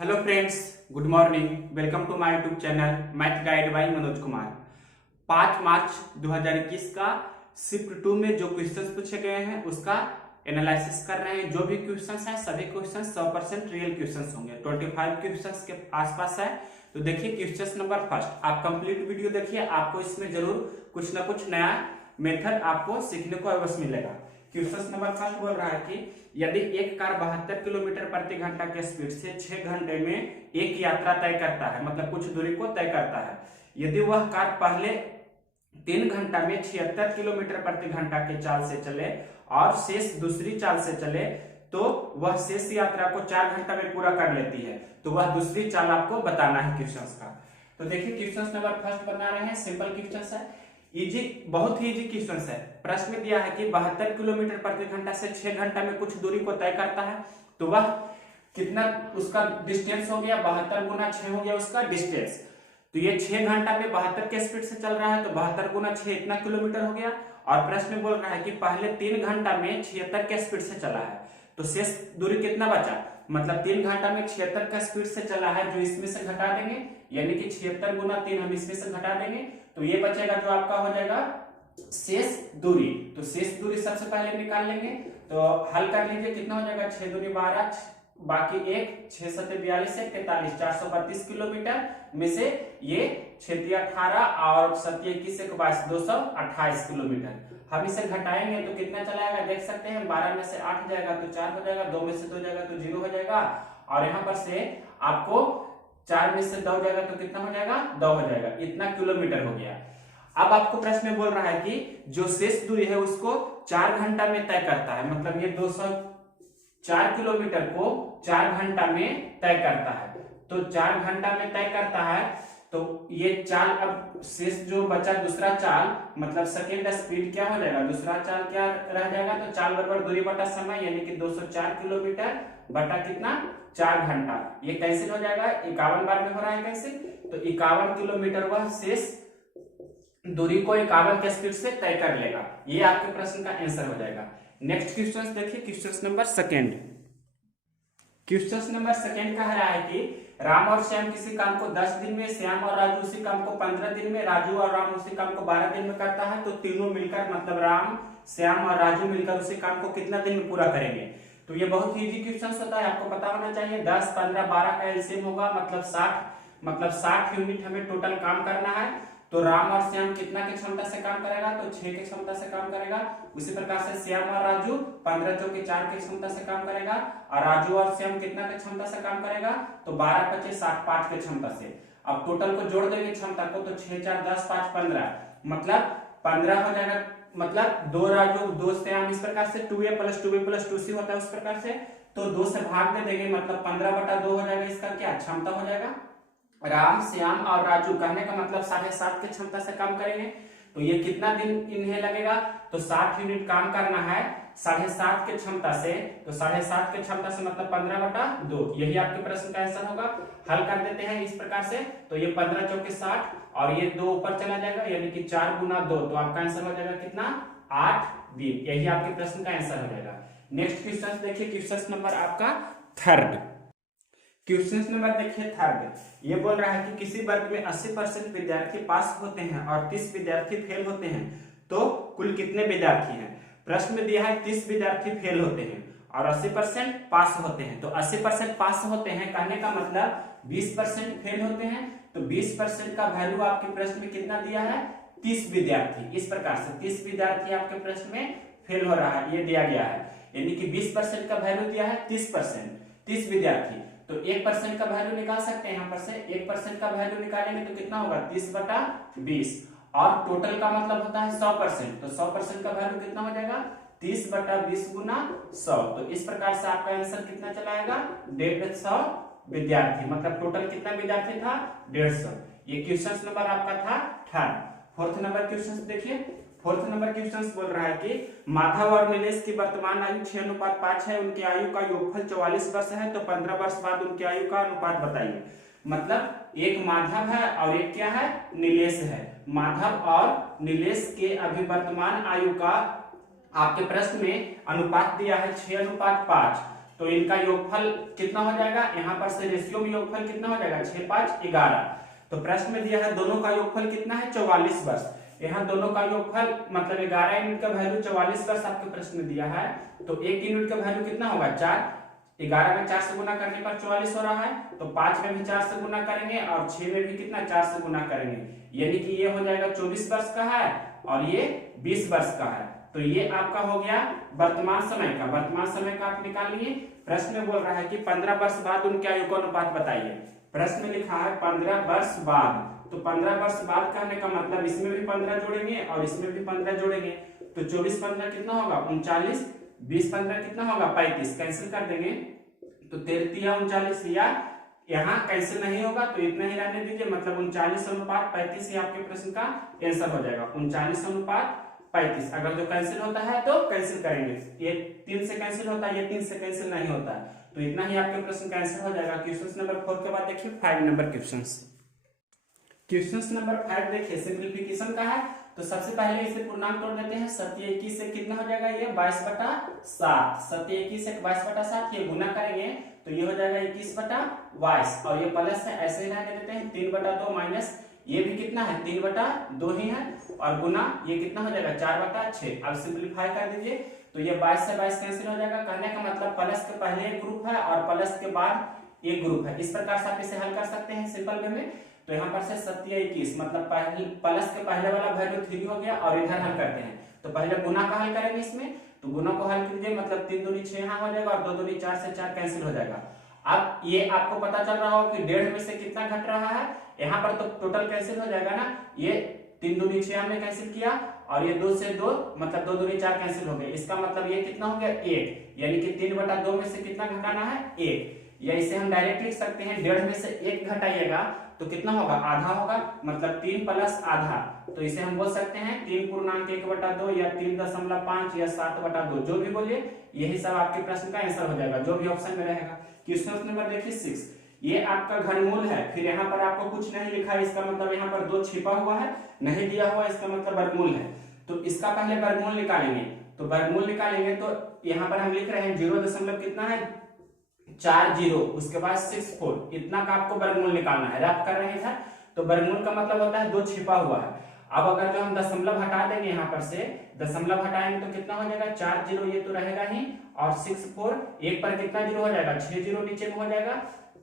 Hello friends, good morning. Welcome to my YouTube channel math guide by Manoj Kumar. 5 March 2021 का shift 2 में जो questions पूछे गए हैं उसका एनालिसिस कर रहे हैं। जो भी क्वेश्चंस हैं सभी क्वेश्चंस 100% रियल क्वेश्चंस होंगे। 25 क्वेश्चंस के आसपास है। तो देखिए क्वेश्चन नंबर फर्स्ट, आप कंप्लीट वीडियो देखिए, आपको इसमें जरूर कुछ ना कुछ नया मेथड आपको सीखने को अवश्य मिलेगा। क्वेश्चन नंबर फर्स्ट बोल रहा है कि यदि एक कार 72 किलोमीटर प्रति घंटा के स्पीड से 6 घंटे में एक यात्रा तय करता है, मतलब कुछ दूरी को तय करता है, यदि वह कार पहले 3 घंटा में 76 किलोमीटर प्रति घंटा के चाल से चले और शेष दूसरी चाल से चले तो वह शेष यात्रा को 4 घंटा में पूरा कर लेती है, तो वह दूसरी चाल आपको बताना है क्वेश्चन का। तो देखिए क्वेश्चन नंबर फर्स्ट बना रहे हैं, सिंपल क्वेश्चन है, इजी, बहुत ही इजी क्वेश्चन है। प्रश्न में दिया है कि 72 किलोमीटर प्रति घंटा से 6 घंटा में कुछ दूरी को तय करता है, तो वह कितना उसका डिस्टेंस हो गया, 72 गुना 6 हो गया उसका डिस्टेंस। तो ये 6 घंटा में 72 के स्पीड से चल रहा है, तो 72 गुना 6 इतना किलोमीटर हो गया। और प्रश्न में बोल रहा है कि पहले 3 घंटा में 76 के स्पीड से चला है, तो शेष दूरी कितना बचा, मतलब 3 घंटा में 76 का स्पीड से चला है, जो इसमें से घटा देंगे, यानी कि 76 गुना 3 हम इसमें से घटा देंगे, तो ये बचेगा जो आपका हो जाएगा शेष दूरी। तो शेष दूरी सबसे पहले निकाल लेंगे, तो हल कर लीजिए, कितना हो जाएगा, 6 दूनी 12, बाकी 1, 6 सत्ते 42 से 43, 432 किलोमीटर में से ये 6 18 और 7 21 से 22, 228 किलोमीटर। हम इसे घटाएंगे तो कितना चलाएगा, देख सकते हैं 12 में से 8 जाएगा तो 4 हो जाएगा, 2 में से 2 जाएगा तो 0 हो जाएगा, और यहाँ पर से आपको 4 में से 2 जाएगा तो कितना हो जाएगा, 2 हो जाएगा, इतना किलोमीटर हो गया। अब आपको प्रश्न में बोल रहा है कि जो शेष दूरी है उसको 4 घंटा में तय करता है, मतलब ये 204 किलोमीटर को 4 घंटा में तय करता है। तो 4 घंटा में तय करता है, तो ये चाल, अब शेष जो बचा दूसरा चाल, मतलब सेकेंड स्पीड क्या हो जाएगा, दूसरा चाल क्या रह जाएगा, तो चाल बराबर दूरी बटा समय, यानी कि 204 किलोमीटर बटा कितना, 4 घंटा। ये कैंसिल हो जाएगा, 51 बार में हो रहा है कैंसिल, तो 51 किलोमीटर वह शेष दूरी को 51 के स्पीड से तय कर लेगा। ये आपके प्रश्न का आंसर हो जाएगा। नेक्स्ट क्वेश्चन देखिए, question number second. Question number second कह रहा है कि राम और श्याम किसी काम को 10 दिन में, श्याम और राजू उसी काम को 15 दिन में, राजू और राम उसी काम को 12 दिन में करता है, तो तीनों मिलकर, मतलब राम, श्याम और राजू मिलकर उसी काम को कितना दिन में पूरा करेंगे। तो ये बहुत ही इजी क्वेश्चन होता है, आपको पता होना चाहिए। 10, 15, 12 का एलसीएम होगा, मतलब 60 यूनिट हमें टोटल काम करना है। तो राम और श्याम कितना की क्षमता से काम करेगा, तो 6 की क्षमता से काम करेगा। उसी प्रकार से श्याम और राजू 15 चौके 4 की क्षमता से काम करेगा, और राजू और श्याम कितना की क्षमता से काम करेगा, तो 12 25 60 5 की क्षमता से। अब टोटल को जोड़ देंगे क्षमता को, तो 6 4 10 5 15, मतलब 15 हो जाएगा, मतलब 2 राजू 2 श्याम, इस प्रकार से 2a + 2b + 2c होता है उस प्रकार से, तो 2 से भाग दे देंगे, मतलब 15/2 हो जाएगा, इसका क्या क्षमता हो जाएगा। राम, श्याम और राजू, कहने का मतलब 7.5 की क्षमता से काम करेंगे। तो ये कितना दिन इन्हें लगेगा, तो 60 यूनिट काम करना है 7.5 की क्षमता से, तो 7.5 की क्षमता से मतलब 15/2, यही आपके प्रश्न का आंसर होगा। हल कर देते हैं इस प्रकार से, तो ये 15 चौके 60 और ये 2 ऊपर चला जाएगा, यानी कि 4 गुना 2, तो आपका आंसर हो जाएगा कितना, 8 दिन। यही आपके प्रश्न का आंसर हो जाएगा। नेक्स्ट क्वेश्चन देखिए, क्वेश्चन नंबर आपका थर्ड। क्वेश्चन नंबर देखिए थर्ड, ये बोल रहा है कि किसी वर्ग में 80% विद्यार्थी पास होते हैं और 30 विद्यार्थी फेल होते हैं, तो कुल कितने विद्यार्थी हैं। प्रश्न में दिया है 30 विद्यार्थी फेल होते हैं और 80% पास होते हैं, तो 80% पास होते हैं कहने का मतलब 20% फेल होते हैं, तो 20% का वैल्यू आपके प्रश्न में कितना दिया है, 30 विद्यार्थी। इस प्रकार से 30 विद्यार्थी आपके प्रश्न में फेल हो रहा है, ये दिया गया है, यानी कि 20% का वैल्यू दिया है 30%, 30 विद्यार्थी। तो 1% का वैल्यू निकाल सकते हैं, यहाँ पर से 1% का वैल्यू निकालेंगे तो कितना होगा, 30/20, और टोटल का मतलब होता है 100%, तो 100% का वैल्यू कितना हो जाएगा, 30/20 गुना 100। तो इस प्रकार से आपका आंसर कितना चला आएगा, 150 विद्यार्थी, मतलब टोटल कितना विद्यार्थी था, 150। ये क्वेश्चन नंबर आपका था थर्ड। फोर्थ नंबर क्वेश्चन देखिए, फोर्थ नंबर क्वेश्चन बोल रहा है कि माधव और नीलेश की वर्तमान आयु 6:5 है, उनकी आयु का योगफल 44 वर्ष है, तो 15 वर्ष बाद उनकी आयु का अनुपात बताइए। मतलब एक माधव है और एक क्या है, नीलेश है। माधव और नीलेश के अभी वर्तमान आयु का आपके प्रश्न में अनुपात दिया है 6:5, तो इनका योगफल कितना हो जाएगा, यहाँ पर से रेशियो में योगफल कितना हो जाएगा 6, 5, 11। तो प्रश्न में दिया है दोनों का योगफल कितना है 44 वर्ष। यहाँ दोनों का योगफल मतलब 11 यूनिट का वैल्यू 44 वर्ष आपके प्रश्न में दिया है। तो 1 यूनिट का वैल्यू कितना होगा 4, 11 में 4 से गुना करने पर 44 हो रहा है, तो 5 में भी 4 से गुना करेंगे और 6 में भी कितना 4 से गुना करेंगे, यानी कि ये हो जाएगा 24 वर्ष का है और ये 20 वर्ष का है। तो ये आपका हो गया वर्तमान समय का। वर्तमान समय का आप निकाल लिए। प्रश्न में बोल रहा है कि 15 वर्ष बाद उनके आयु का अनुपात बताइए। प्रश्न में लिखा है 15 वर्ष बाद, तो 15 वर्ष बाद कहने का मतलब इसमें भी 15 जोड़ेंगे और इसमें भी 15 जोड़ेंगे, तो 24 15 कितना होगा 39, 20 15 कितना होगा 35, कैंसिल कर देंगे तो 33 या 39, या यहाँ कैंसिल नहीं होगा तो इतना ही रहने दीजिए, मतलब 39:35 ही आपके प्रश्न का आंसर हो जाएगा। 39:35। अगर जो कैंसिल होता है तो कैंसिल करेंगे, ये 3 से कैंसिल होता है, ये 3 से कैंसिल नहीं होता है, तो इतना ही आपके प्रश्न का आंसर हो जाएगा। क्वेश्चन नंबर 4 के बाद देखिए 5 नंबर क्वेश्चन। क्वेश्चन नंबर 5 देखिए सिंप्लीफिकेशन का है। तो सबसे पहले इसे पूर्णांक तोड़ देते हैं। 721 से कितना हो जाएगा ये 22/7। 721 से 22/7 ये गुना करेंगे तो ये हो जाएगा 21/22 और ये प्लस है, ऐसे ही रहने देते हैं। 3/2 माइनस ये भी कितना है 3/2 ही है और गुना ये कितना हो जाएगा 4/6। अब सिंप्लीफाई कर दीजिए तो ये 22 से 22 कैंसिल हो जाएगा। कहने का मतलब प्लस के पहले एक ग्रुप है और प्लस के बाद एक ग्रुप है। इस प्रकार से आप इसे हल कर सकते हैं सिंपल वे में। तो यहाँ पर से 721 मतलब प्लस के पहले वाला वैल्यू 3 हो गया और इधर हल करते हैं तो पहले गुना का हल करेंगे इसमें, तो गुना को हल कीजिए मतलब 3 दूनी 6 यहाँ हो जाएगा और 2 दूनी 4 से 4 कैंसिल हो जाएगा। अब ये आपको पता चल रहा होगा कि 1.5 में से कितना घट रहा है, यहाँ पर तो टोटल कैंसिल हो जाएगा ना, ये 3 दूनी 6 हमने कैंसिल किया और ये 2 से 2 मतलब 2 दूनी 4 कैंसिल हो गए। इसका मतलब ये कितना हो गया 1, यानी कि 3/2 में से कितना घटाना है 1, या इसे हम डायरेक्ट लिख सकते हैं 1.5 में से 1 घटाइएगा तो कितना होगा आधा होगा, मतलब 3 + आधा। तो इसे हम बोल सकते हैं 3.1/2 या 3.5 या 7/2, जो भी बोलिए यही सब आपके प्रश्न का आंसर हो जाएगा, जो भी ऑप्शन में रहेगा। क्वेश्चन नंबर देखिए 6, ये आपका घनमूल है, फिर यहाँ पर आपको कुछ नहीं लिखा है, इसका मतलब यहाँ पर 2 छिपा हुआ है, नहीं दिया हुआ, इसका मतलब वर्गमूल है। तो इसका पहले वर्गमूल निकालेंगे, तो वर्गमूल निकालेंगे तो यहाँ पर हम लिख रहे हैं 0 कितना है 40, उसके बाद 64, इतना का आपको वर्गमूल निकालना है। रफ कर रहे हैं तो वर्गमूल का मतलब होता है 2 छिपा हुआ है। अब अगर जो हम दशमलव हटा देंगे यहाँ पर से, दशमलव हटाएंगे तो कितना हो जाएगा 40, ये तो रहेगा ही, और 64 एक पर कितना जीरो हो जाएगा 6 जीरो नीचे में हो जाएगा।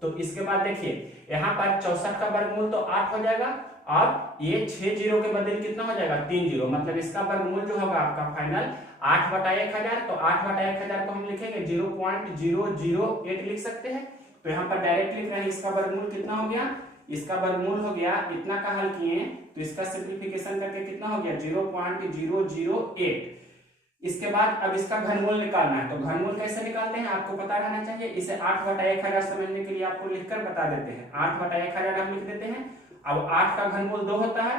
तो इसके बाद देखिए यहाँ पर 64 का वर्गमूल तो 8 हो जाएगा और ये 6 जीरो के बदले कितना हो जाएगा 3 जीरो, मतलब इसका वर्गमूल जो होगा आपका फाइनल 8/1000। तो 8/1000 को हम लिखेंगे 0.008 लिख सकते हैं। तो यहाँ पर डायरेक्ट लिख रहे हैं, इसका वर्गमूल कितना हो गया, इसका वर्गमूल हो गया इतना का हल किए तो इसका सिंप्लीफिकेशन करके कितना हो गया 0.008। इसके बाद अब इसका घनमूल निकालना है, तो घनमूल कैसे निकालते हैं आपको पता रहना चाहिए। इसे 8/1000 समझने के लिए आपको लिखकर बता देते हैं। 8/1000 हम लिख देते हैं। अब 8 का घनमूल 2 होता है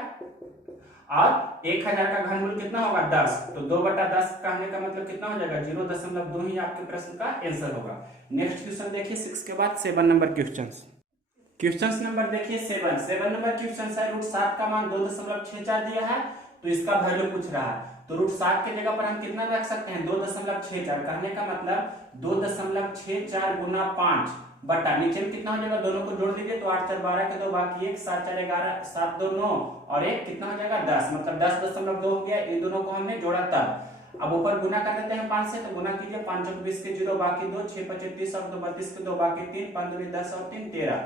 और 1000 का घनमूल कितना होगा 10, तो 2/10 कहने का मतलब कितना हो जाएगा 0.2 ही आपके प्रश्न का आंसर होगा। नेक्स्ट क्वेश्चन देखिए 6 के बाद 7 नंबर क्वेश्चन। क्वेश्चन नंबर देखिए 7 नंबर क्वेश्चन है। √7 का मान 2.64 दिया है, तो इसका वैल्यू पूछ रहा है। तो √7 के जगह पर हम कितना रख सकते हैं 2.64, कहने का मतलब 2.64 गुना 5 बटा नीचे में कितना हो जाएगा, दोनों को जोड़ दीजिए तो 8 4 12 के 2 बाकी 1 7 4 11 7 2 9 और 1 कितना हो जाएगा 10, मतलब 10.2 हो गया। इन दोनों को हमने जोड़ा तब। अब ऊपर गुना कर देते हैं 5 से, तो गुना कीजिए 5 चौक 20 के 0 बाकी 2 6 5 30 और 2 32 के 2 बाकी 3 5 2 10 और 3 13,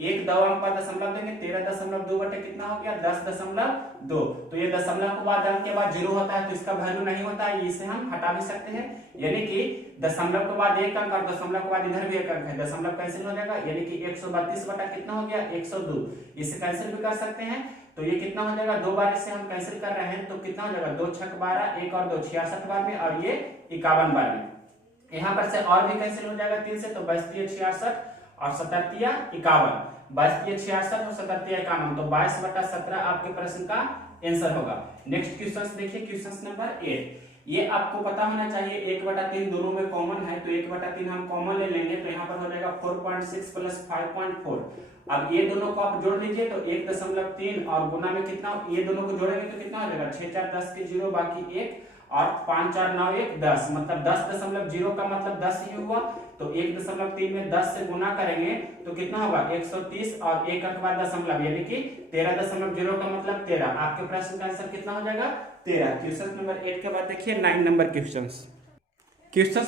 एक दवा अंक पर दशमलव देंगे 13.2 बटे कितना हो गया 10.2। तो ये दशमलव के बाद अंक के बाद 0 होता है तो इसका वैल्यू नहीं होता है, इसे हम हटा भी सकते हैं। यानी कि दशमलव के बाद एक अंक और दशमलव के बाद इधर भी एक अंक है, दशमलव कैंसिल हो जाएगा, यानी कि 132 बटा कितना हो गया 102, इसे कैंसिल भी कर सकते हैं। तो ये कितना हो जाएगा 2 बार इसे हम कैंसिल कर रहे हैं तो कितना हो जाएगा 2 6 12 1 और 2 66 बार में और ये 51 बार में। यहाँ पर से और भी कैंसिल हो जाएगा 3 से, तो 22 66 और 77 51, 22 66 और 77 51, तो 22/17 आपके प्रश्न का आंसर होगा। नेक्स्ट क्वेश्चन देखिए क्वेश्चन नंबर 8। ये आपको पता होना चाहिए 1/3 दोनों में कॉमन है, तो 1/3 हम कॉमन ले लेंगे तो यहाँ पर हो जाएगा 4.6 + 5.4। अब ये दोनों को आप जोड़ लीजिए तो 1.3 और गुना में कितना, ये दोनों को जोड़ेंगे तो कितना हो जाएगा 6 4 10 के 0 बाकी 1 और 5 4 9 1 10, मतलब 10.0 का मतलब 10 ही हुआ। तो 1.3 में 10 से गुना करेंगे तो कितना होगा 130, और एक के बाद दशमलव यानी कि 13.0 का मतलब 13। आपके प्रश्न का आंसर कितना हो जाएगा 13। क्वेश्चन नंबर 8 के बाद देखिए 9 नंबर क्वेश्चन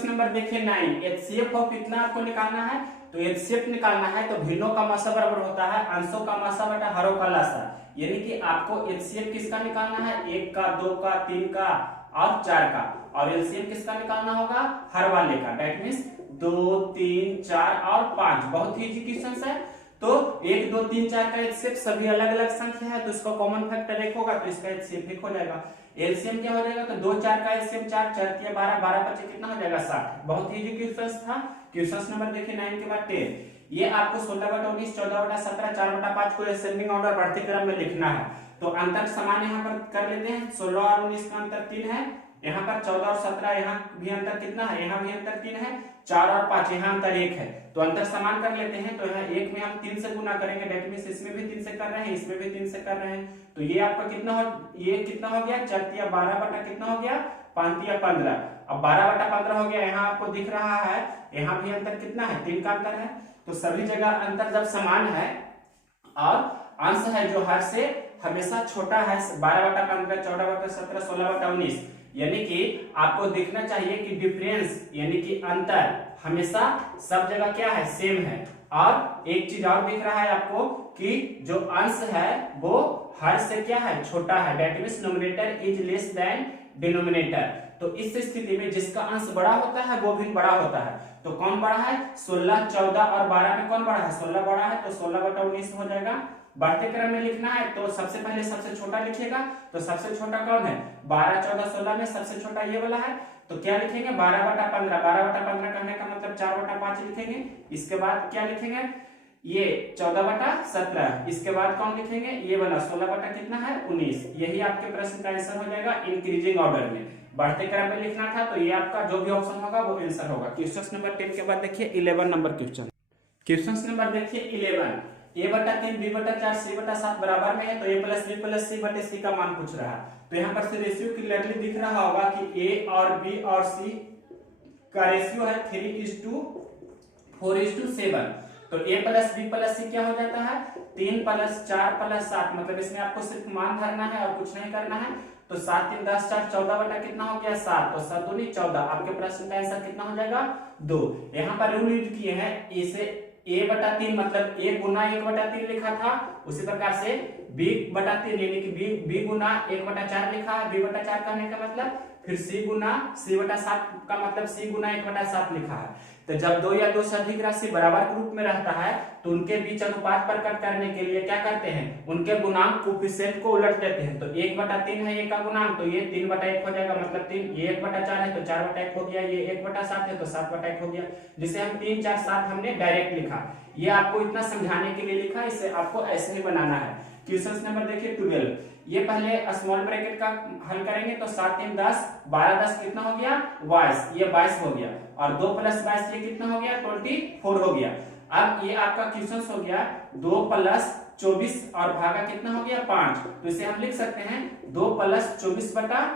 नंबर देखिए 9। एचसीएफ ऑफ कितना आपको निकालना है, तो एचसीएफ निकालना है तो भिन्नों का मासा बराबर होता है अंशों का मासा बटा हरों का लासा। यानी कि आपको एचसीएफ किसका निकालना है, 1 का, 2 का, 3 का और 4 का, और एलसीएम किसका निकालना होगा, हर वाले का। दैट मींस 2 3 4 और 5। बहुत ही इजी क्वेश्चन है। तो 1 2 3 4 का एचसीएफ सभी अलग अलग संख्या है तो इसका कॉमन फैक्टर 1 होगा, तो इसका एचसीएफ 1 हो जाएगा। एलसीएम क्या हो जाएगा, तो 2 4 का एलसीएम 4 4 3 12 12 5 कितना हो जाएगा 60। बहुत इजी क्वेश्चन था। क्वेश्चन नंबर देखिए 9 के बाद 10। ये आपको 16/19 14/17 4/5 को असेंडिंग ऑर्डर बढ़ते क्रम में लिखना है। तो अंतर समान यहाँ पर कर लेते हैं। 16 और 19 का अंतर 3 है, यहाँ पर 14 और 17 यहाँ भी अंतर कितना है, यहाँ भी अंतर 3 है, 4 और 5 यहाँ अंतर 1 है। तो अंतर समान कर लेते हैं। तो यहाँ 1 में हम 3 से गुना करेंगे, दैट मींस इसमें भी 3 से कर रहे हैं, इसमें भी 3 से कर रहे हैं। तो ये आपका कितना हो, ये कितना हो गया 4 या 12 बटा कितना हो गया 5 या 15। अब 12/15 हो गया। यहाँ आपको दिख रहा है यहाँ भी अंतर कितना है, 3 का अंतर है। तो सभी जगह अंतर जब समान है और अंश है जो हर से हमेशा छोटा है, 12/15 14/17 16/19, यानी कि आपको देखना चाहिए कि डिफरेंस यानी कि अंतर हमेशा सब जगह क्या है, सेम है। और एक चीज और दिख रहा है आपको कि जो अंश है वो हर से क्या है, छोटा है। That means numerator is less than denominator. तो इस स्थिति में जिसका अंश बड़ा होता है वो भी बड़ा होता है। तो कौन बड़ा है, 16 14 और 12 में कौन बड़ा है, 16 बड़ा है, तो 16/19 हो जाएगा। बढ़ते क्रम में लिखना है तो सबसे पहले सबसे छोटा लिखिएगा। तो सबसे छोटा कौन है, 12 14 16 में सबसे छोटा ये वाला है। तो क्या लिखेंगे 12/15। 12/15 कहने का मतलब 4/5 लिखेंगे। इसके बाद क्या लिखेंगे, ये 14/17। इसके बाद कौन लिखेंगे, ये वाला 16 कितना है 19। यही आपके प्रश्न का आंसर हो जाएगा इंक्रीजिंग ऑर्डर में। बढ़ते क्रम में लिखना था तो ये आपका जो भी ऑप्शन होगा वो आंसर होगा। क्वेश्चन नंबर 10 के बाद देखिए 11 नंबर क्वेश्चन नंबर देखिए 11। a/3 b/4 c/7 बराबर में है, तो a + b + c/c का मान पूछ रहा है। तो यहाँ पर से रेशियो क्लियरली दिख रहा होगा कि a और b और c का रेशियो है 3:4:7। तो a + b + c क्या हो जाता है, 3 + 4 + 7। मतलब इसमें आपको सिर्फ मान धरना है और कुछ नहीं करना है। तो 7 3 10 4 14 बटा कितना हो गया 7। तो 7 दूनी 14। आपके प्रश्न का आंसर कितना हो जाएगा 2। यहाँ पर रूल यूज किए हैं, इसे a/3 मतलब a गुना 1/3 लिखा था, उसी प्रकार से b/3 यानी कि b गुना 1/4 लिखा है। b/4 कहने का मतलब फिर c गुना c/7 का मतलब c गुना 1/7 लिखा है। तो जब 2 या 2 से अधिक राशि बराबर के रूप में रहता है तो उनके बीच अनुपात प्रकट करने के लिए क्या करते हैं, उनके गुणांक कोफिशिएंट को उलट देते हैं। तो 1/3 है ये का गुणांक, तो ये 3/1 हो जाएगा। मतलब 3, ये 1/4 है तो 4/1 हो गया, ये 1/7 है तो 7/1 हो गया। जिसे हम 3 4 7 हमने डायरेक्ट लिखा। ये आपको इतना समझाने के लिए लिखा, इसे आपको ऐसे ही बनाना है। क्वेश्चन नंबर देखिए 12। ये पहले स्मॉल ब्रैकेट का हल करेंगे तो 7 3 10 12 10 कितना हो गया 22, ये 22 हो गया। और 2 + 22 ये कितना हो गया 24 हो गया। अब ये आपका क्वेश्चन हो गया 2 + 24 और भागा कितना हो गया 5। तो इसे हम लिख सकते हैं 2 + 24/5।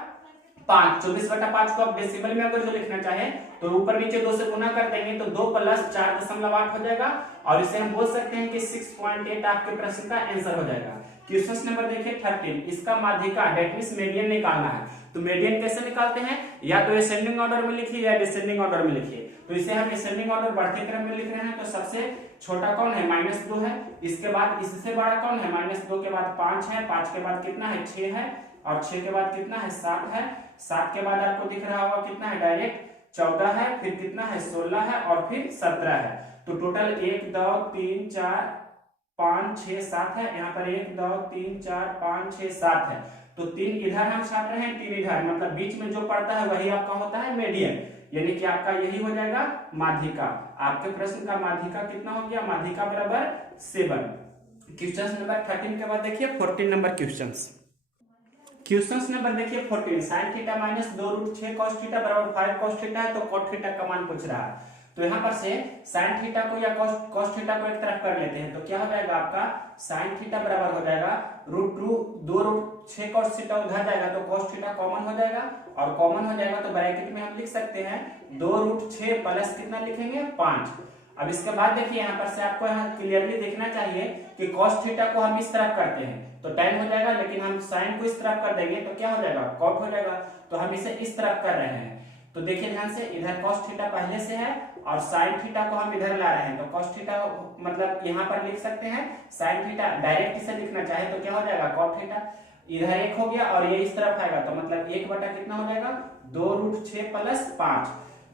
24/5 को आप डेसिमल में अगर जो लिखना चाहे तो ऊपर नीचे 2 से गुना कर देंगे तो 2 + 4.8 हो जाएगा। और इसे हम बोल सकते हैं कि 6.8 आपके प्रश्न का आंसर हो जाएगा। क्वेश्चन नंबर देखिए 13। इसका माध्यिका दैट मींस मीडियन निकालना है। तो मीडियन कैसे निकालते हैं, या तो असेंडिंग ऑर्डर में लिखिए या डिसेंडिंग ऑर्डर में लिखिए। तो इसे हम असेंडिंग ऑर्डर बढ़ते क्रम में लिख रहे हैं। तो सबसे छोटा कौन है -2 है। इसके बाद इससे बड़ा कौन है, -2 के बाद 5 है, 5 के बाद कितना है 6 है, और 6 के बाद कितना है 7 है, 7 के बाद आपको दिख रहा होगा कितना है डायरेक्ट 14 है, फिर कितना है 16 है और फिर 17 है। तो टोटल 1 2 3 4 5 6 7 है। यहाँ पर 1 2 3 4 5 6 7 है। तो 3 इधर हम छाप रहे हैं, 3 इधर, मतलब बीच में जो पड़ता है वही आपका होता है मीडियन, यानी कि आपका यही हो जाएगा माध्यिका। आपके प्रश्न का माध्यिका कितना हो गया, माध्यिका बराबर 7। क्वेश्चन नंबर 13 के बाद देखिए 14 नंबर क्वेश्चन नंबर देखिए 14। sin θ -2√6 cos θ बराबर 5 cos θ है, तो cot θ का मान पूछ रहा है। तो यहाँ पर से साइन थीटा को या कॉस थीटा को एक तरफ कर लेते हैं, तो क्या हो जाएगा आपका साइन थीटा बराबर हो जाएगा √2 cos थीटा उधर जाएगा तो cos थीटा कॉमन हो जाएगा, और कॉमन हो जाएगा तो ब्रैकेट में हम लिख सकते हैं 2√6 प्लस कितना लिखेंगे 5। अब इसके बाद देखिए यहाँ पर से आपको यहाँ क्लियरली देखना चाहिए कि cos थीटा को हम इस तरफ करते हैं तो tan हो जाएगा, लेकिन हम sin को इस तरफ कर देंगे तो क्या हो जाएगा cot हो जाएगा। तो हम इसे इस तरफ कर रहे हैं, तो देखिए ध्यान से, इधर cos थीटा पहले से है और sin थीटा को हम इधर ला रहे हैं, तो cos थीटा मतलब यहाँ पर लिख सकते हैं sin थीटा, डायरेक्ट इसे लिखना चाहे तो क्या हो जाएगा cot थीटा, इधर 1 हो गया और ये इस तरफ आएगा तो मतलब 1 बटा कितना हो जाएगा 2√6 प्लस 5।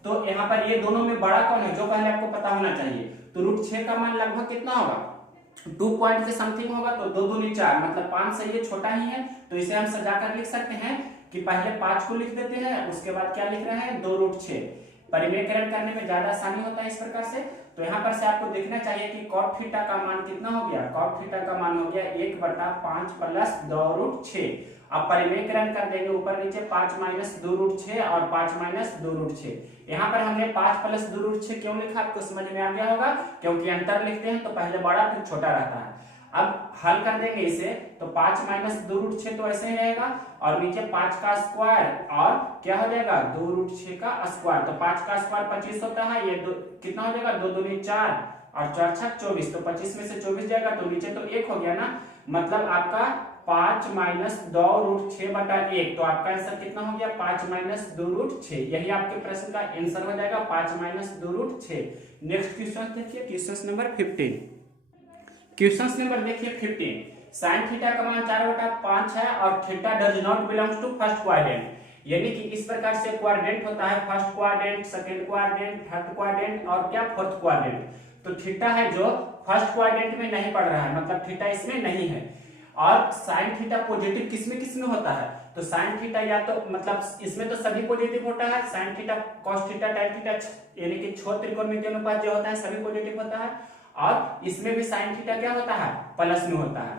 तो यहाँ पर ये दोनों में बड़ा कौन है जो पहले आपको पता होना चाहिए, तो √6 का मान लगभग कितना होगा 2 पॉइंट के समथिंग होगा, तो 2 दूनी 4 मतलब 5 से ये छोटा ही है, तो इसे हम सजाकर लिख सकते हैं कि पहले 5 को लिख देते हैं, उसके बाद क्या लिख रहे हैं 2√6। परिमेयकरण करने में ज्यादा आसानी होता है इस प्रकार से। तो यहाँ पर से आपको देखना चाहिए कि cot थीटा का मान कितना हो गया, cot थीटा का मान हो गया 1/5 प्लस 2√6। अब परिमेयकरण कर देंगे ऊपर नीचे 5 माइनस 2√6 और 5 माइनस 2√6। यहाँ पर हमने 5 प्लस 2√6 क्यों लिखा आपको समझ में आ गया होगा, क्योंकि अंतर लिखते हैं तो पहले बड़ा फिर छोटा रहता है। अब हल कर देंगे इसे तो 5 माइनस 2√6 तो ऐसे ही रहेगा और नीचे 5 का स्क्वायर और क्या हो जाएगा 2√6 का स्क्वायर, तो 5 का स्क्वायर 25 होता है, ये कितना हो जाएगा 2 दूनी 4 और 4 छक 24, तो 25 में से 24 जाएगा तो नीचे तो 1 हो गया ना, मतलब आपका 5 माइनस 2√6 बटा 1, तो आपका आंसर कितना हो गया 5 माइनस 2√6। यही आपके प्रश्न का आंसर हो जाएगा 5 माइनस 2√6। नेक्स्ट क्वेश्चन देखिए, क्वेश्चन नंबर 15। क्वेश्चन नंबर देखिए 15। साइन थीटा का मान 4/5 है और theta does not belongs to first quadrant, यानी कि इस प्रकार से क्वाड्रेंट होता है first quadrant, second quadrant, third quadrant और क्या फोर्थ क्वाड्रेंट। तो थीटा है जो फर्स्ट क्वाड्रेंट में नहीं पड़ रहा है, मतलब थीटा इसमें नहीं है। और साइन थीटा पॉजिटिव किसमें होता है, तो साइन थीटा या तो मतलब इसमें तो सभी पॉजिटिव होता है, sine theta cos theta tan theta यानी कि छोर त्रिकोणमिति अनुपात जो होता है सभी पॉजिटिव होता है, और इसमें भी साइन थीटा क्या होता है प्लस में होता है,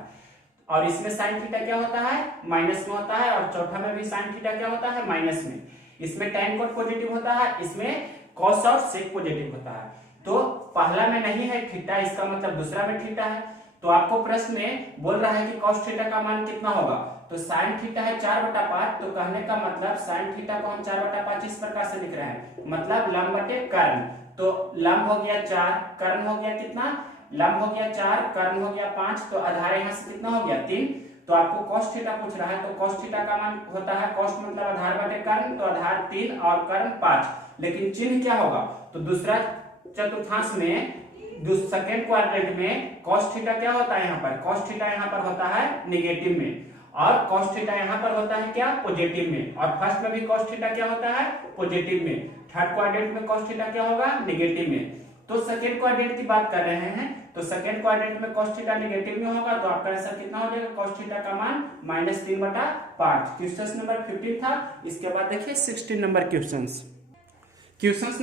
और इसमें साइन थीटा क्या होता है माइनस में होता है, और चौथा में भी साइन थीटा क्या होता है माइनस में। इसमें tan कोट पॉजिटिव होता है, इसमें कॉस और सेक पॉजिटिव होता है। तो पहला में नहीं है थीटा, इसका मतलब दूसरा में थीटा है। तो आपको प्रश्न में बोल रहा है कि cos थीटा का मान कितना होगा, तो sin थीटा है 4/5, तो कहने का मतलब sin थीटा को हम 4/5 इस प्रकार से लिख रहे हैं, मतलब लंब बटे कर्ण। तो लंब हो गया 4, कर्ण हो गया कितना, लंब हो गया 4, कर्ण हो गया 5, तो आधार यहाँ से कितना हो गया 3। तो आपको cos थीटा पूछ रहा है, तो cos थीटा का मान होता है cos मतलब आधार बटे कर्ण, तो आधार 3 और कर्ण 5, लेकिन चिन्ह क्या होगा, तो दूसरा चतुर्थांश में सेकंड क्वाड्रेंट में cos थीटा क्या होता है, यहाँ पर cos थीटा यहाँ पर होता है नेगेटिव में, और cos थीटा यहाँ पर होता है क्या पॉजिटिव में, और फर्स्ट में भी cos थीटा क्या होता है पॉजिटिव में, थर्ड क्वाड्रेंट में cos थीटा क्या होगा नेगेटिव में। तो सेकंड क्वाड्रेंट की बात कर रहे हैं, तो सेकंड क्वाड्रेंट में cos थीटा नेगेटिव में होगा, तो आपका आंसर कितना हो जाएगा cos थीटा का मान -3/5। क्वेश्चन नंबर 15 था। इसके बाद देखिए 16 नंबर क्वेश्चन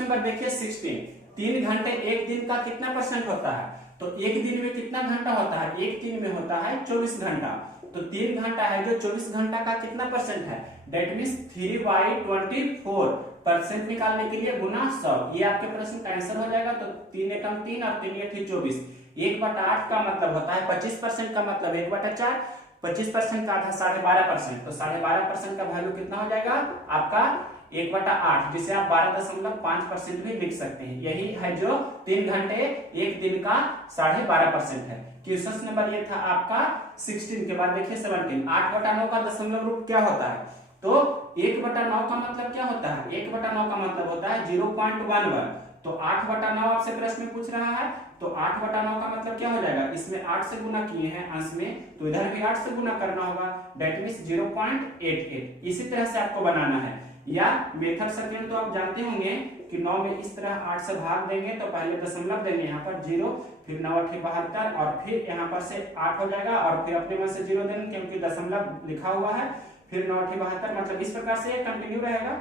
नंबर देखिए 16। 3 घंटे एक दिन का कितना परसेंट होता है, तो एक दिन में कितना घंटा होता है, एक दिन में होता है 24 घंटा, तो 3 घंटा है जो 24 घंटा का कितना परसेंट है, दैट मीन्स 3/24 निकालने के लिए गुना 100, ये आपके प्रश्न का आंसर हो जाएगा। तो 3 एकम 3 और 3 8 24, 1/8 का मतलब होता है 25% का मतलब 1/4, 25% का आधा 12.5%, तो 12.5% का वैल्यू कितना हो जाएगा आपका 1/8, जिसे आप 12.5% भी लिख सकते हैं। यही है जो 3 घंटे एक दिन का 12.5% है। क्वेश्चन नंबर ये था आपका 16 के बाद देखिए 17। 8/9 का दशमलव रूप क्या होता है, तो 1/9 का मतलब क्या होता है, 1/9 का मतलब होता है 0.11, तो 8/9 आपसे प्रश्न में पूछ रहा है, तो 8/9 का मतलब क्या हो जाएगा, इसमें 8 से गुना किए हैं अंश में, तो इधर भी 8 से गुना करना होगा, दैट मीन्स 0.88। इसी तरह से आपको बनाना है, या मेथड सेकंड तो आप जानते होंगे कि 9 में इस तरह 8 से भाग देंगे, तो पहले दशमलव देंगे यहाँ पर 0, फिर 9 8 72 और फिर यहाँ पर से 8 हो जाएगा, और फिर अपने मन से 0 देंगे क्योंकि दशमलव लिखा हुआ है, फिर 9 8 72, मतलब इस प्रकार से कंटिन्यू रहेगा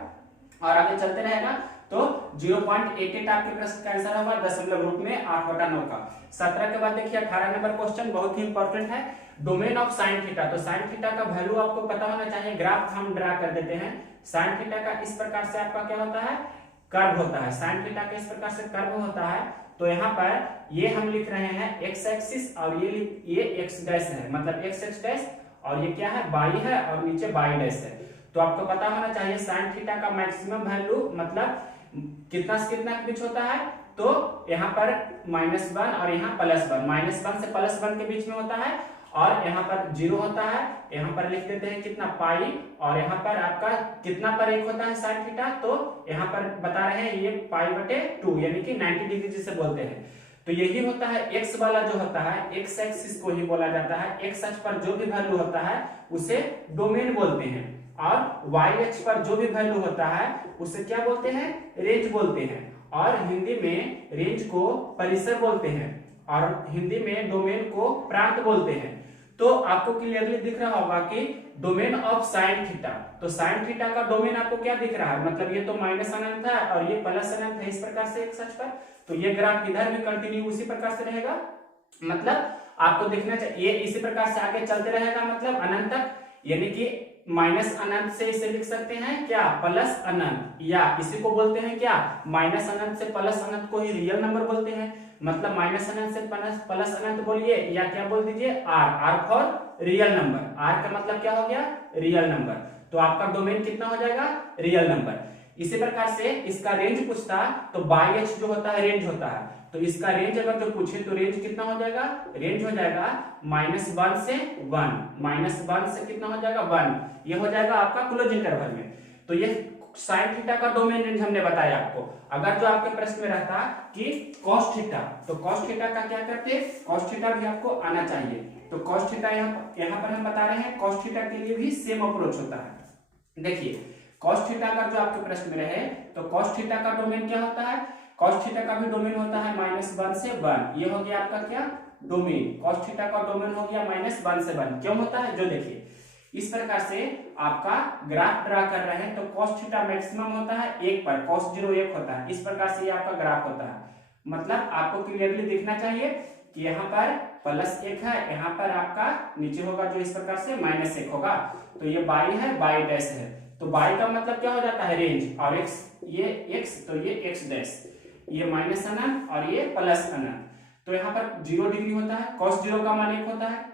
और आगे चलते रहेगा। तो 0.88 आपके प्रश्न का आंसर होगा दशमलव रूप में 8/9 का। 17 के बाद देखिए 18 नंबर क्वेश्चन बहुत ही इंपॉर्टेंट है, डोमेन ऑफ साइन थीटा। तो साइन थीटा का वैल्यू आपको पता होना चाहिए, ग्राफ हम ड्रा कर देते हैं। साइन थीटा का इस प्रकार से आपका क्या होता है, कर्व होता है, साइन थीटा का इस प्रकार से कर्व होता है। तो यहाँ पर ये हम लिख रहे हैं एक्स एक्सिस और ये एक्स डैश है, मतलब एक्स एक्स डैश, और ये क्या है बाई है और नीचे बाई डैश है। तो आपको पता होना चाहिए साइन थीटा का मैक्सिमम वैल्यू मतलब कितना से कितना के बीच होता है। तो यहाँ पर -1 और यहाँ +1, -1 से +1 के बीच में होता है, और यहाँ पर 0 होता है। यहाँ पर लिख देते हैं कितना पाई, और यहाँ पर आपका कितना पर एक होता है साइन थीटा, तो यहाँ पर बता रहे हैं ये π/2 यानी कि 90 डिग्री जिसे बोलते हैं। तो यही होता है एक्स वाला जो होता है, एक्स एक्सिस को ही बोला जाता है। एक्स अक्ष पर जो भी वैल्यू होता है उसे डोमेन बोलते हैं, और वाई अक्ष पर जो भी वैल्यू होता है उसे क्या बोलते हैं, रेंज बोलते हैं। और हिंदी में रेंज को परिसर बोलते हैं, और हिंदी में डोमेन को प्रांत बोलते हैं। तो आपको क्लियरली दिख रहा होगा कि डोमेन ऑफ साइन थीटा, तो साइन थीटा का डोमेन आपको क्या दिख रहा है, मतलब ये तो माइनस अनंत है और ये प्लस अनंत है इस प्रकार से एक्स अक्ष पर। तो ये ग्राफ इधर भी कंटिन्यू उसी प्रकार से रहेगा, मतलब आपको दिखना चाहिए ये इसी प्रकार से आगे चलते रहेगा, मतलब अनंत तक, यानी कि माइनस अनंत से इसे लिख सकते हैं क्या, प्लस अनंत, या इसी को बोलते हैं क्या, माइनस अनंत से प्लस अनंत को ही रियल नंबर बोलते हैं। मतलब माइनस अनंत से प्लस अनंत बोलिए, या क्या बोल दीजिए R for real number. R का मतलब क्या हो गया, रियल नंबर। तो आपका डोमेन कितना हो जाएगा, रियल नंबर। इसी प्रकार से इसका रेंज पूछता तो बाई एच जो होता है रेंज होता है, तो इसका रेंज अगर जो पूछे तो रेंज कितना हो जाएगा, रेंज हो जाएगा -1 से 1, -1 से कितना हो जाएगा 1, ये हो जाएगा आपका क्लोज इंटरवल में। तो ये साइन थीटा का डोमेन रेंज हमने बताया आपको। अगर जो आपके प्रश्न में रहता कि कॉस थीटा, तो कॉस थीटा का क्या करते, कॉस थीटा भी आपको आना चाहिए। तो कॉस थीटा यहाँ पर हम बता रहे हैं, कॉस थीटा के लिए भी सेम अप्रोच होता है। देखिए कॉस थीटा का जो आपके प्रश्न में रहे, तो कॉस थीटा का डोमेन क्या होता है, कॉस थीटा का भी डोमेन होता है -1 से 1, ये हो गया आपका क्या डोमेन। कॉस थीटा का डोमेन हो गया -1 से 1, क्यों होता है, जो देखिए इस प्रकार से आपका ग्राफ ड्रा कर रहे हैं, तो कॉस थीटा मैक्सिमम होता है 1 पर, cos 0 1 होता है, इस प्रकार से ये आपका ग्राफ होता है। मतलब आपको क्लियरली दिखना चाहिए कि यहाँ पर +1 है, यहाँ पर आपका नीचे होगा जो इस प्रकार से -1 होगा। तो ये बाई है, बाई डैश है, तो बाई का मतलब क्या हो जाता है रेंज, और x ये x, तो ये x डैश, ये माइनस अनंत और ये प्लस अनंत। तो यहाँ पर 0 डिग्री होता है, cos 0 का मान 1 होता है।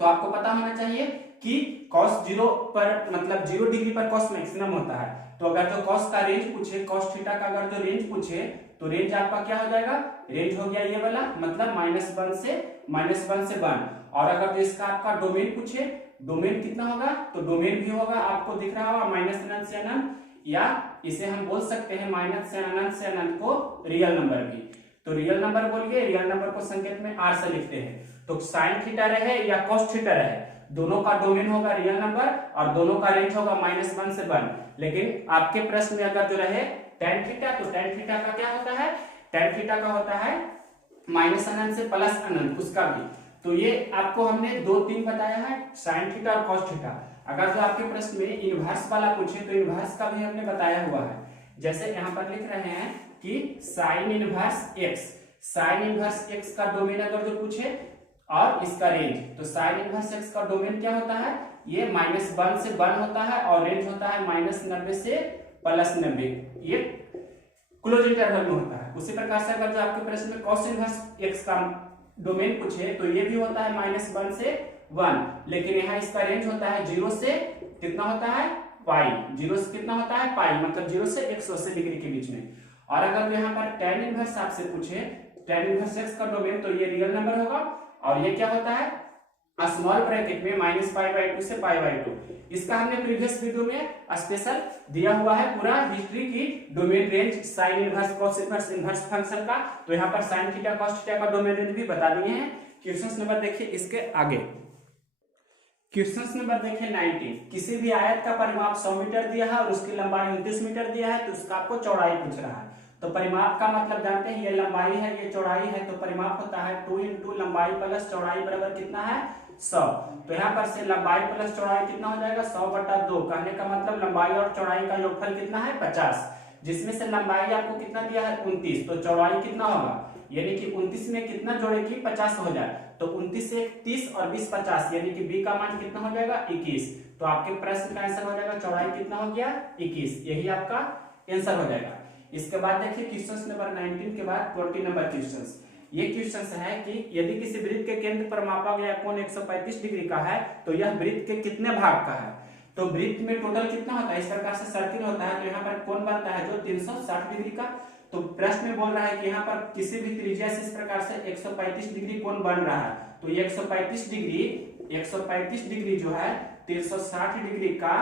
तो आपको पता होना चाहिए कि cos 0 पर मतलब 0 डिग्री पर cos मैक्सिमम होता है। तो अगर जो cos का रेंज पूछे, cos थीटा का अगर जो रेंज पूछे, तो रेंज आपका क्या हो जाएगा, रेंज हो गया ये वाला, मतलब -1 से 1। और अगर जो इसका आपका डोमेन पूछे, डोमेन कितना होगा, तो डोमेन भी होगा आपको दिख रहा होगा -अनंत से अनंत, या इसे हम बोल सकते हैं -से अनंत को रियल नंबर भी। तो रियल नंबर बोलिए, रियल नंबर को संकेत में r से लिखते हैं। तो साइन थीटा रहे या कॉस थीटा रहे, दोनों का डोमेन होगा रियल नंबर और दोनों का रेंज होगा -1 से 1। लेकिन आपके प्रश्न में अगर जो रहे tan थीटा, तो tan थीटा का क्या होता है, tan थीटा का होता है -अनंत से प्लस अनंत, उसका भी। तो ये आपको हमने 2-3 बताया है, साइन थीटा और कॉस थीटा। अगर जो आपके प्रश्न में इनवर्स वाला पूछे, तो इनवर्स का भी हमने बताया हुआ है। जैसे यहाँ पर लिख रहे हैं कि sine inverse x, sine inverse x का डोमेन अगर जो पूछे और इसका रेंज, तो साइन इनवर्स x का डोमेन क्या होता है, ये -1 से 1 होता है, और रेंज होता है -90 से +90, ये क्लोज इंटरवल में होता है। उसी प्रकार से अगर जो आपके प्रश्न में कॉस इनवर्स x का डोमेन पूछे, तो ये भी होता है -1 से 1, लेकिन यहाँ इसका रेंज होता है 0 से कितना होता है पाई, 0 से कितना होता है पाई, मतलब 0 से 180 डिग्री के बीच में। और अगर यहाँ पर tan इनवर्स आपसे पूछे, tan इनवर्स x का डोमेन, तो ये रियल नंबर होगा, और ये क्या होता है स्मॉल ब्रैकेट में -π/2 से π/2। इसका हमने प्रीवियस वीडियो में स्पेशल दिया हुआ है पूरा हिस्ट्री की domain range sine inverse cos inverse inverse function का। तो यहाँ पर साइन थीटा कॉस थीटा का डोमेन रेंज भी बता दिए हैं। क्वेश्चन नंबर देखिए इसके आगे, क्वेश्चन नंबर देखिए 19। किसी भी आयत का परिमाप 100 मीटर दिया है और उसकी लंबाई 29 मीटर दिया है, तो उसका आपको चौड़ाई पूछ रहा है। तो परिमाप का मतलब जानते हैं, ये लंबाई है ये चौड़ाई है, तो परिमाप होता है 2 × लंबाई प्लस चौड़ाई बराबर कितना है 100। तो यहाँ पर से लंबाई प्लस चौड़ाई कितना हो जाएगा 100/2। कहने का मतलब लंबाई और चौड़ाई का योगफल कितना है 50, जिसमें से लंबाई आपको कितना दिया है 29, तो चौड़ाई कितना होगा, यानी कि 29 में कितना जोड़े की 50 हो जाए, तो 29 से 30 और 20 50, यानी कि बी का मान कितना हो जाएगा 21। तो आपके प्रश्न का आंसर हो जाएगा चौड़ाई कितना हो गया 21, यही आपका आंसर हो जाएगा। इसके बाद देखिए क्वेश्चन नंबर 19 के बाद 20 नंबर क्वेश्चन। ये क्वेश्चन है कि यदि किसी वृत्त के केंद्र पर मापा गया कोण 135 डिग्री का है तो यह वृत्त के कितने भाग का है। तो वृत्त में टोटल कितना होता है, इस प्रकार से सर्किल होता है, तो यहाँ पर कोण बनता है जो 360 डिग्री का। तो प्रश्न में बोल रहा है कि यहाँ पर किसी भी त्रिज्या से इस प्रकार से 135 डिग्री कोण बन रहा है। तो ये 135 डिग्री जो है 360 डिग्री का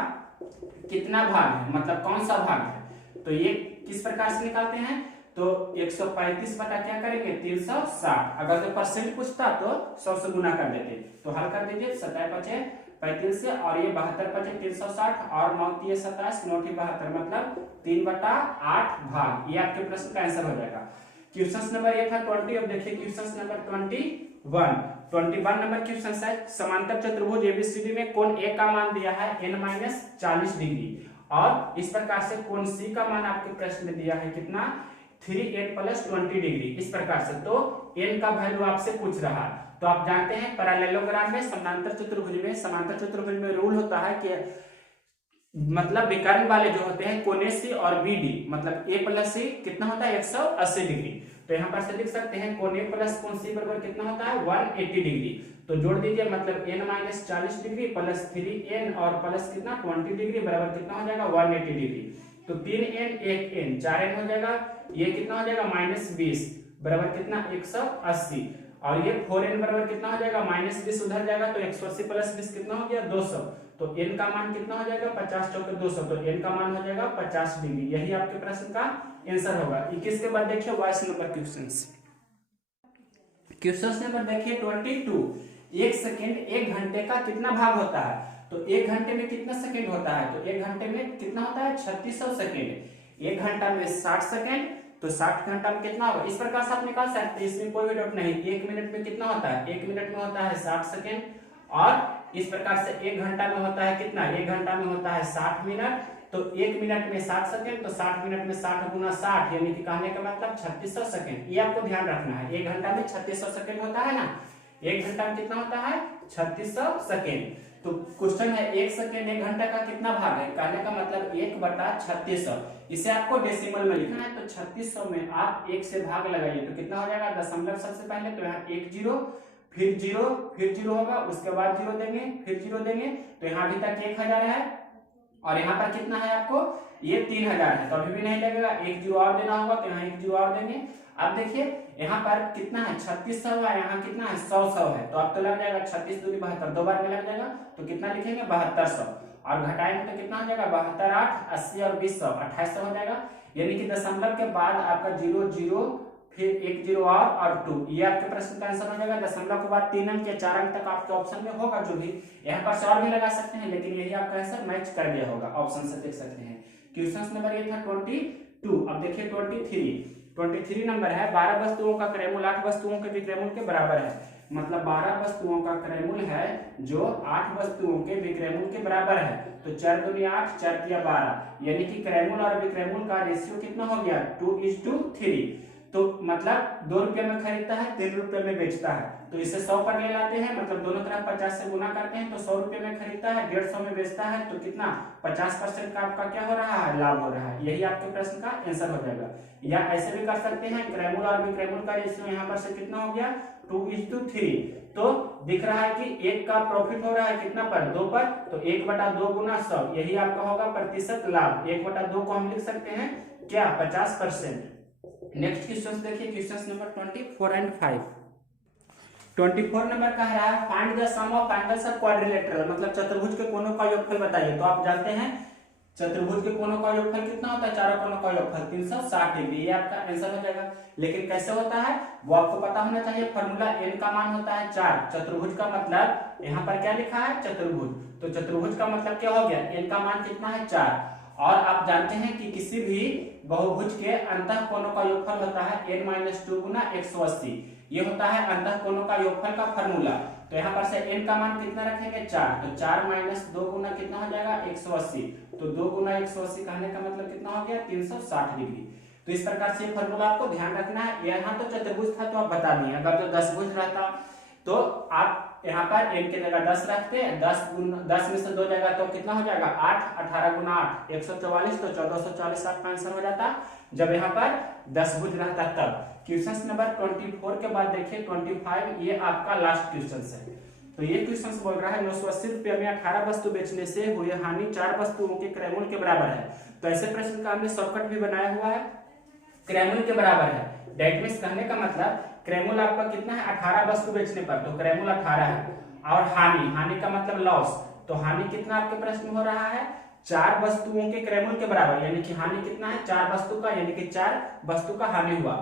कितना भाग है, मतलब कौन सा भाग है। तो ये किस प्रकार से निकालते हैं, तो 135 बटा क्या करेंगे 360, अगर तो परसेंट पूछता तो 100 से गुना कर देते। तो हल कर दीजिए 7 5 35 से, और ये 72 5 360 और 9 3 27 9 72, मतलब 3/8 भाग। ये आपके प्रश्न का आंसर हो जाएगा। क्वेश्चन नंबर ये था 20। अब देखिए क्वेश्चन नंबर 21 नंबर क्वेश्चन है समांतर चतुर्भुज एबीसीडी में कोण ए का मान दिया है n-40 डिग्री, और इस प्रकार से कोण सी का मान आपके प्रश्न में दिया है कितना 3n + 20 डिग्री, इस प्रकार से। तो n का वैल्यू आपसे पूछ रहा है। तो आप जानते हैं पैरेललोग्राम में समांतर चतुर्भुज में रूल होता है कि मतलब विकर्ण वाले जो होते हैं कोण सी और बीडी, मतलब a + c कितना होता है 180 डिग्री। तो यहाँ पर से लिख सकते हैं कोण a + कोण c बराबर कितना होता है 180 डिग्री। तो जोड़ दीजिए, मतलब n-40 डिग्री प्लस 3n और प्लस कितना 20 डिग्री बराबर कितना हो जाएगा 180 डिग्री। तो 3n 1n 4n हो जाएगा, ये कितना हो जाएगा -20 बराबर कितना 180, और ये 4n बराबर कितना हो जाएगा -20 उधर जाएगा तो 180 + 20 कितना हो गया 200। तो n का मान कितना हो जाएगा 50 चौके 200, तो n का मान हो जाएगा 50 डिग्री। यही आपके प्रश्न का आंसर होगा। 21 के बाद देखिए 22 नंबर क्वेश्चन नंबर देखिए 22। एक सेकेंड 1 घंटे का कितना भाग होता है। तो 1 घंटे में कितना सेकेंड होता है, तो 1 घंटे में कितना होता है 3600 सेकेंड। 1 घंटा में 60 सेकेंड, तो 60 घंटा में कितना होगा, इस प्रकार से आप निकाल सकते हैं, इसमें कोई भी डाउट नहीं। 1 मिनट में कितना होता है, 1 मिनट में होता है 60 सेकेंड, और इस प्रकार से 1 घंटा में होता है कितना, 1 घंटा में होता है 60 मिनट। तो 1 मिनट में 60 सेकेंड, तो 60 मिनट में 60 गुना 60, यानी कि कहने का मतलब 3600 सेकेंड। ये आपको ध्यान रखना है, 1 घंटा में 3600 सेकेंड होता है ना, 1 घंटा में कितना होता है 3600 सेकेंड। तो क्वेश्चन है 1 सेकेंड 1 घंटा का कितना भाग है, कहने का मतलब 1/3600। इसे आपको डेसिमल में लिखना है। तो 3600 में आप 1 से भाग लगाइए तो कितना हो जाएगा दशमलव सबसे पहले, तो यहाँ 1 0 फिर 0 फिर 0 होगा, उसके बाद 0 देंगे फिर 0 देंगे, तो यहाँ अभी तक 1000 है, और यहाँ पर कितना है आपको ये 3000 है, तो अभी भी नहीं लगेगा, 1 0 और देना होगा, तो यहाँ 1 0 और देंगे। अब देखिए यहाँ पर कितना है 3600 है, यहाँ कितना है 100 है, तो अब तो लग जाएगा 36 दूनी 72, 2 बार में लग जाएगा, तो कितना लिखेंगे 7200, और घटाएंगे तो कितना हो जाएगा 72 8 80 और 20 2800 हो जाएगा। यानी कि दशमलव के बाद आपका 0 0 फिर 1 0 और 2, ये आपके प्रश्न का आंसर हो जाएगा। दशमलव के बाद 3 अंक या 4 अंक तक आपके ऑप्शन में होगा, जो भी यहाँ पर और भी लगा सकते हैं, लेकिन यही आपका आंसर मैच कर गया होगा, ऑप्शन से देख सकते हैं। क्वेश्चन नंबर ये था 22। अब देखिए 23 नंबर है 12 वस्तुओं का क्रयमूल 8 वस्तुओं के विक्रयमूल के बराबर है। मतलब 12 वस्तुओं का क्रयमूल है जो 8 वस्तुओं के विक्रयमूल के बराबर है। तो 4 दूनी 8 4 तिया 12, यानी कि क्रयमूल और विक्रयमूल का रेशियो कितना हो गया 2:3। तो मतलब 2 रुपये में खरीदता है 3 रुपये में बेचता है, तो इसे 100 पर ले लाते हैं, मतलब दोनों तरफ 50 से गुना करते हैं, तो 100 रुपये में खरीदता है 150 में बेचता है, तो कितना 50% का आपका क्या हो रहा है लाभ हो रहा है। यही आपके प्रश्न का आंसर हो जाएगा। या ऐसे भी कर सकते हैं, क्रयमूल और विक्रयमूल का रेशियो यहाँ पर से कितना हो गया 2:3। तो दिख रहा है कि 1 का प्रॉफिट हो रहा है कितना पर 2 पर, तो 1/2 गुना 100, यही आपका होगा प्रतिशत लाभ। 1/2 को हम लिख सकते हैं क्या 50%। नेक्स्ट क्वेश्चन देखिए, क्वेश्चन नंबर 24 and 5। 24 नंबर कह रहा है find the sum of angles of quadrilateral, मतलब चतुर्भुज के कोणों का योगफल बताइए। तो आप जानते हैं चतुर्भुज के कोणों का योगफल कितना होता है, चारों कोणों का योगफल 360 डिग्री, ये आपका आंसर हो जाएगा। लेकिन कैसे होता है वो आपको पता होना चाहिए। फॉर्मूला n का मान होता है 4, चतुर्भुज का मतलब यहाँ पर क्या लिखा है चतुर्भुज, तो चतुर्भुज का मतलब क्या हो गया n का मान कितना है 4। और आप जानते हैं कि किसी भी बहुभुज के अंतः कोणों का योगफल होता है n-2 गुना 180, ये होता है अंतः कोणों का योगफल का फॉर्मूला। तो यहाँ पर से n का मान कितना रखेंगे 4, तो 4 - 2 गुना कितना हो जाएगा 180, तो 2 गुना 180 कहने का मतलब कितना हो गया 360 डिग्री। तो इस प्रकार से फॉर्मूला आपको ध्यान रखना है। यहाँ तो चतुर्भुज था तो आप बता दिए, अगर तो 10 भुज रहता तो आप यहाँ पर m की जगह 10 रखते हैं, 10 में से 2 जाएगा तो कितना हो जाएगा 8, 18 गुना 8 144, तो 1440 आपका आंसर हो जाता जब यहाँ पर 10 भुज रहता तब। क्वेश्चन नंबर 24 के बाद देखिए 25, ये आपका लास्ट क्वेश्चन है। तो ये क्वेश्चन बोल रहा है 980 रुपये में 18 वस्तु बेचने से हुए हानि 4 वस्तुओं के क्रयमूल्य के बराबर है। तो ऐसे प्रश्न का हमने शॉर्टकट भी बनाया हुआ है, क्रयमूल्य के बराबर है। दैट मींस कहने का मतलब क्रयमूल्य आपका कितना है 18 वस्तु बेचने पर, तो क्रयमूल्य 18 है। और हानि का मतलब लॉस, तो हानि कितना आपके प्रश्न में हो रहा है 4 वस्तुओं के क्रयमूल्य के बराबर, यानी कि हानि कितना है 4 वस्तु का, यानी कि 4 वस्तु का हानि हुआ,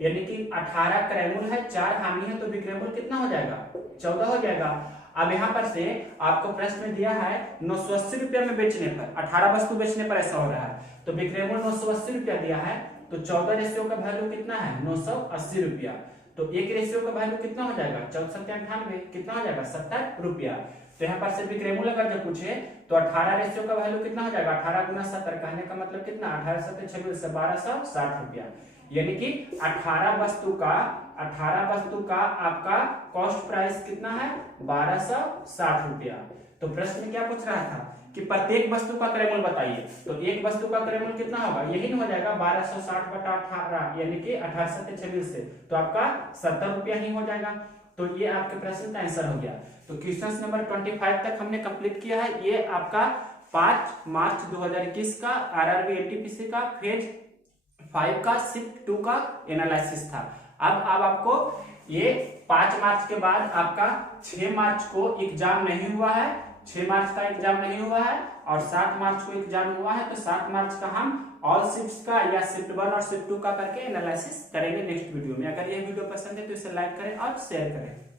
यानी कि 18 क्रयमूल्य है 4 हानि है, तो विक्रयमूल्य कितना हो जाएगा 14 हो जाएगा। अब यहाँ पर से आपको प्रश्न में दिया है 980 रुपया में बेचने पर, 18 वस्तु बेचने पर ऐसा हो रहा है, तो विक्रयमूल्य 980 रुपया दिया है, तो 14 रेशियो का वैल्यू कितना है 980 रुपया, तो एक रेशियो का वैल्यू कितना हो जाएगा 1498, कितना हो जाएगा 70 रुपया। तो यहाँ पर से विक्रयमूल्य अगर जब पूछे तो 18 रेशियो का वैल्यू कितना हो जाएगा 18 गुना 70, कहने का मतलब कितना 18 7 26 से 1260 रुपया, यानी कि 18 वस्तु का आपका कॉस्ट प्राइस कितना है 1260 रुपया। तो प्रश्न में क्या पूछ रहा था कि प्रत्येक वस्तु का क्रयमूल्य बताइए, तो एक वस्तु का क्रयमूल्य कितना होगा, यही हो जाएगा 1260 बटा 18, यानी कि 18 7 26 से, तो आपका 70 रुपया ही हो जाएगा। तो ये आपके प्रश्न का आंसर हो गया। तो क्वेश्चन नंबर 25 तक हमने कंप्लीट किया है। ये आपका 5 मार्च 2021 का आरआरबी एनटीपीसी का फेज 5 का शिफ्ट 2 का एनालिसिस था। अब आपको ये 5 मार्च के बाद आपका 6 मार्च को एग्जाम नहीं हुआ है, 6 मार्च का एग्जाम नहीं हुआ है और 7 मार्च को एग्जाम हुआ है, तो 7 मार्च का हम ऑल शिफ्ट्स का या शिफ्ट 1 और शिफ्ट 2 का करके एनालिसिस करेंगे नेक्स्ट वीडियो में। अगर ये वीडियो पसंद है तो इसे लाइक करें और शेयर करें।